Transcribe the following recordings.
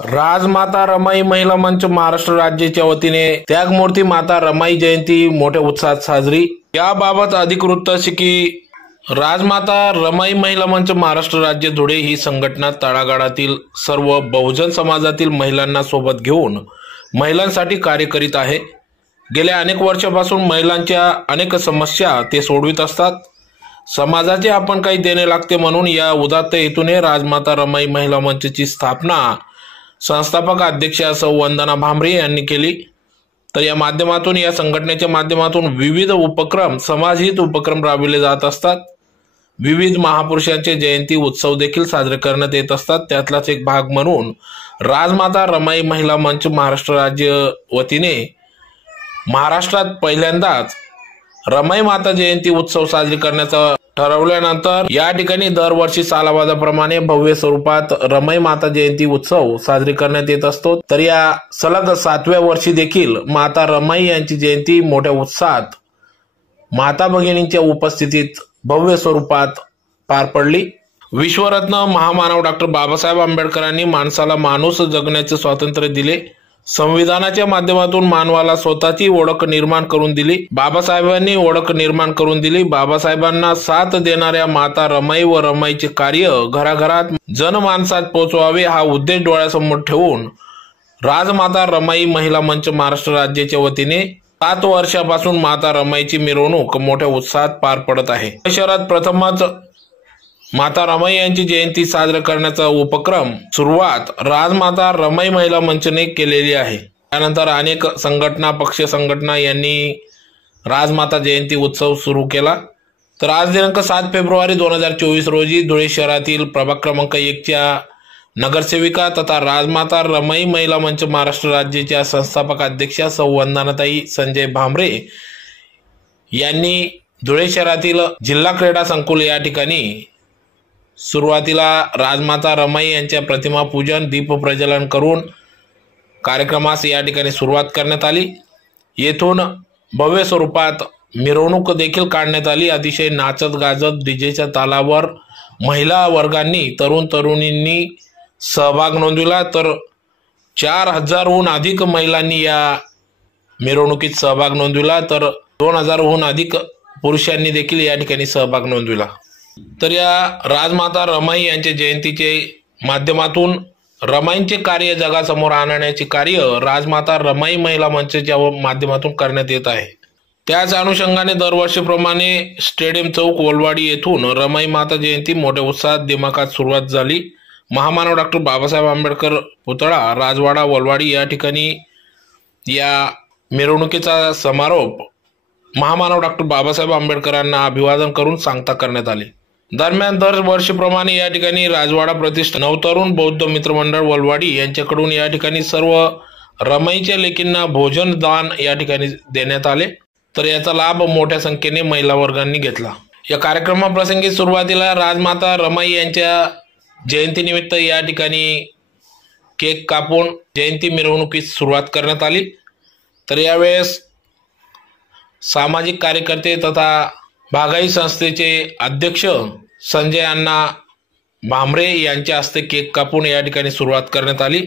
राजमाता रमाई महिला मंच महाराष्ट्र राज्याच्या वतीने त्यागमूर्ती माता रमाई जयंती मोठ्या उत्साहात साजरी। याबाबत अधिक वृत्त असे की राजमाता रमाई महिला मंच महाराष्ट्र राज्य धुळे ही संघटना तळागाळातील सर्व बहुजन समाजातील महिलांना सोबत घेऊन महिलांसाठी कार्य करीत आहे। गेल्या अनेक वर्षांपासून महिलांच्या अनेक समस्या ते सोडवित असतात। समाजाचे आपण काही देणे लागते म्हणून या उदात्त हेतूने राजमाता रमाई महिला मंचची स्थापना संस्थापक अध्यक्षा सौ वंदना भामरे यांनी केली। तर या माध्यमातून या संघटनेच्या माध्यमातून विविध उपक्रम समाजहित उपक्रम राबविले जात असतात। विविध महापुरुषांचे जयंती उत्सव देखील साजरे करण्यात येत असतात। त्यातलाच एक भाग म्हणून राजमाता रमाई महिला मंच महाराष्ट्र राज्य वतीने महाराष्ट्रात पहिल्यांदाच रमाई माता जयंती उत्सव साजरी करण्याचा ठरवल्यानंतर या ठिकाणी दरवर्षी सालाबादाप्रमाणे भव्य स्वरूपात रमाई माता जयंती उत्सव साजरी करण्यात येत असतो। तर या सलग 7व्या वर्षी देखील माता रमाई यांची जयंती मोठ्या उत्साहात माता भगिनींच्या उपस्थितीत भव्य स्वरूपात पार पडली। विश्वरत्न महामानव डॉक्टर बाबासाहेब आंबेडकरांनी माणसाला माणूस जगण्याचे स्वातंत्र्य दिले। संविधानाच्या माध्यमातून मानवाला स्वतःची ओळख निर्माण करून दिली। बाबासाहेबांनी ओळख निर्माण करून दिली। बाबासाहेबांना साथ देणाऱ्या माता रमाई व रमाईचे कार्य घराघरात जनमानसात पोहोचवावे हा उद्देश डोळ्यासमोर ठेवून राजमाता रमाई महिला मंच महाराष्ट्र राज्याच्या वतीने 7 वर्षापासून माता रमाईची मिरवणूक मोठ्या उत्साहात पार पडत आहे। शहरात प्रथमच माता रमाई यांची जयंती साजरा करण्याचा उपक्रम सुरुवात राजमाता रमाई महिला मंचने केलेली आहे। त्यानंतर अनेक संघटना पक्ष संघटना यांनी राजमाता जयंती उत्सव सुरू केला। तर आज दिनांक 7 फेब्रुवारी 2024 रोजी धुळे शहरातील प्रभाग क्रमांक 1 च्या नगरसेविका तथा राजमाता रमाई महिला मंच महाराष्ट्र राज्याच्या संस्थापक अध्यक्षा सौ वंदनाताई संजय भामरे यांनी धुळे शहरातील जिल्हा क्रीडा संकुल या ठिकाणी सुरुवातीला राजमाता रमाई यांच्या प्रतिमा पूजन दीप प्रज्वलन करून कार्यक्रमास या ठिकाणी सुरुवात करण्यात आली। येथून भव्य स्वरूपात मिरवणूक देखील काढण्यात आली। अतिशय नाचत गाजत डीजेच्या तालावर महिला वर्गांनी तरुण तरुणींनी सहभाग नोंदविला। तर 4000हून अधिक महिलांनी या मिरवणुकीत सहभाग नोंदविला। तर 2000हून अधिक पुरुषांनी देखील या ठिकाणी सहभाग नोंदविला। तर या राजमाता रमाई यांच्या जयंतीचे माध्यमातून रमाईंचे कार्य जगासमोर आणण्याचे कार्य राजमाता रमाई महिला मंचच्या माध्यमातून करण्यात येत आहे। त्याच अनुषंगाने दरवर्षीप्रमाणे स्टेडियम चौक वलवाडी येथून रमाई माता जयंती मोठ्या उत्साहात दिमाखात सुरुवात झाली। महामानव डॉक्टर बाबासाहेब आंबेडकर पुतळा राजवाडा वलवाडी या ठिकाणी या मिरवणुकीचा समारोप महामानव डॉक्टर बाबासाहेब आंबेडकरांना अभिवादन करून सांगता करण्यात आले। दरम्यान दरवर्षीप्रमाणे या ठिकाणी राजवाडा प्रतिष्ठान नवतरुण बौद्ध मित्रमंडळ वलवाडी यांच्याकडून या ठिकाणी सर्व रमाईच्या लेकींना भोजन दान या ठिकाणी देण्यात आले। तर याचा लाभ मोठ्या संख्येने महिला वर्गांनी घेतला। या कार्यक्रमाप्रसंगी सुरुवातीला राजमाता रमाई यांच्या जयंतीनिमित्त या ठिकाणी केक कापून जयंती मिरवणुकीस सुरुवात करण्यात आली। तर यावेळेस सामाजिक कार्यकर्ते तथा भागाई संस्थेचे अध्यक्ष संजय अण्णा भामरे यांच्या हस्ते केक कापून या ठिकाणी सुरुवात करण्यात आली।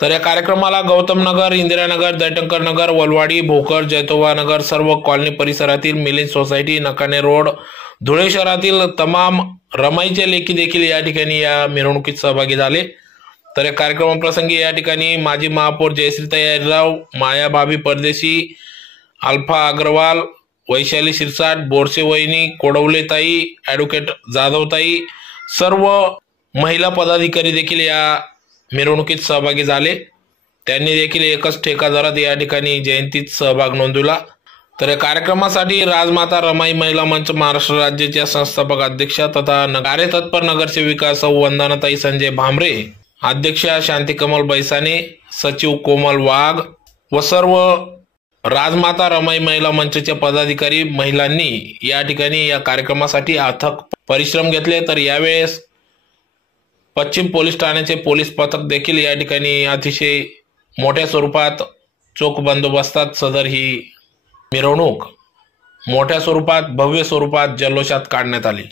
तर या कार्यक्रमाला गौतम नगर, इंदिरानगर, दैटंकर नगर, वलवाडी, भोकर, जैतोबा नगर सर्व कॉलनी परिसरातील मिलिंद सोसायटी, नकाने रोड, धुळे शहरातील तमाम रमाईचे लेकी देखील या ठिकाणी या मिरवणुकीत सहभागी झाले। तर या कार्यक्रमाप्रसंगी या ठिकाणी माजी महापौर जयश्रीताई अहिरराव, माया भाभी परदेशी, अल्फा अग्रवाल, वैशाली शिरसाट, बोरसे वहिनी, कोडवलेताई, ॲडव्होकेट जाधवताई सर्व महिला पदाधिकारी देखील या मिरवणुकीत सहभागी झाले। त्यांनी देखील एकच ठेका धरत या ठिकाणी जयंतीत सहभाग नोंदविला। तर या कार्यक्रमासाठी राजमाता रमाई महिला मंच महाराष्ट्र राज्याच्या संस्थापक अध्यक्षा तथा कार्यतत्पर नगरसेविका सौ वंदनाताई संजय भामरे, अध्यक्षा शांतिकमल बैसाने, सचिव कोमल वाघ व सर्व राजमाता रमाई महिला मंचच्या पदाधिकारी महिलांनी या ठिकाणी या कार्यक्रमासाठी अथक परिश्रम घेतले। तर यावेळेस पश्चिम पोलीस ठाण्याचे पोलीस पथक देखील या ठिकाणी अतिशय मोठ्या स्वरूपात चोख बंदोबस्तात सदर ही मिरवणूक मोठ्या स्वरूपात भव्य स्वरूपात जल्लोषात काढण्यात आली।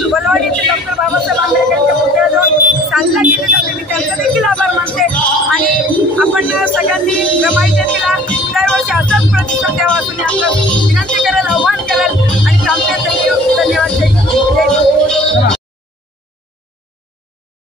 बलवाडी येथे डॉक्टर बाबासाहेब आंबेडकरांच्या पुतळ्याजवळ सांगता केली जाते. मी त्यांचा देखील आभार मानते आणि आपण सगळ्यांनी